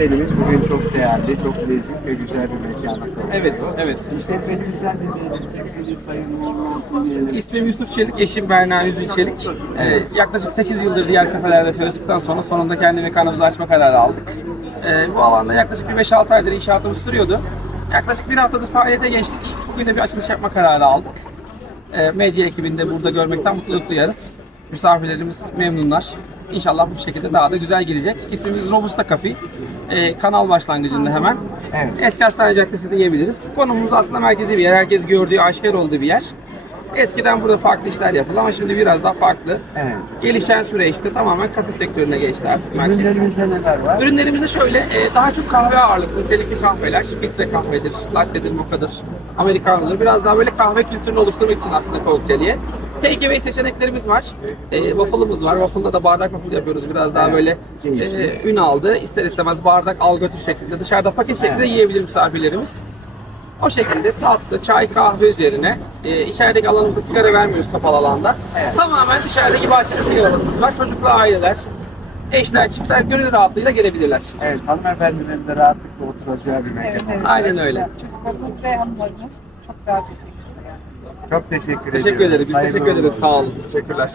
misafirlerimiz bugün çok değerli, çok nezih ve güzel bir mekana kalıyor. Evet, evet. İşletmenimizden de diyelim temsilci sayın uğurlu olsun diyelim. İsmim Yusuf Çelik, eşim Berna Yüzül Çelik. Ee, yaklaşık 8 yıldır diğer kafelerde çalıştıktan sonra sonunda kendi mekanımızı açma kararı aldık. Ee, bu alanda yaklaşık bir 5-6 aydır inşaatımız sürüyordu. Yaklaşık bir haftadır faaliyete geçtik. Bugün de bir açılış yapma kararı aldık. Ee, medya ekibinde burada görmekten mutluluk duyarız. Misafirlerimiz memnunlar. İnşallah bu şekilde daha da güzel gidecek. İsmimiz Robusta Cafe. Ee, kanal başlangıcında hemen. Evet. Eski Hastane Caddesi diyebiliriz. Konumumuz aslında merkezi bir yer. Herkes gördüğü, aşikar olduğu bir yer. Eskiden burada farklı işler yapıldı ama şimdi biraz daha farklı. Evet. Gelişen süreçte tamamen kafe sektörüne geçti artık merkez. Ürünlerimizde neler var? Ürünlerimizde şöyle e, daha çok kahve ağırlıklı nitelikli kahveler, filtre kahvedir, latte'dir, mochadır, americano'dur. Biraz daha böyle kahve kültürünü oluşturmak için aslında kokteyliye. Take away seçeneklerimiz var. E, waffle'ımız var. Waffle'da da bardak waffle yapıyoruz. Biraz daha böyle e, ün aldı. İster istemez bardak al götür şeklinde dışarıda paket şeklinde yiyebilir misafirlerimiz. O şekilde tatlı, çay, kahve üzerine e, içerideki alanımızda sigara vermiyoruz kapalı alanda. Evet. Tamamen dışarıdaki bahçede sigaralarımız var. Çocuklu aileler, eşler, çiftler gönül rahatlığıyla gelebilirler. Evet, hanımefendilerin de rahatlıkla oturacağı bir mekan. Evet, evet. Aynen öyle. Çocuklarımız ve hanımlarımız çok teşekkür ederim. Çok teşekkür, Teşekkür ediyorum. ederiz. Biz Hayırlı teşekkür ederiz. Sağ olun. Teşekkürler.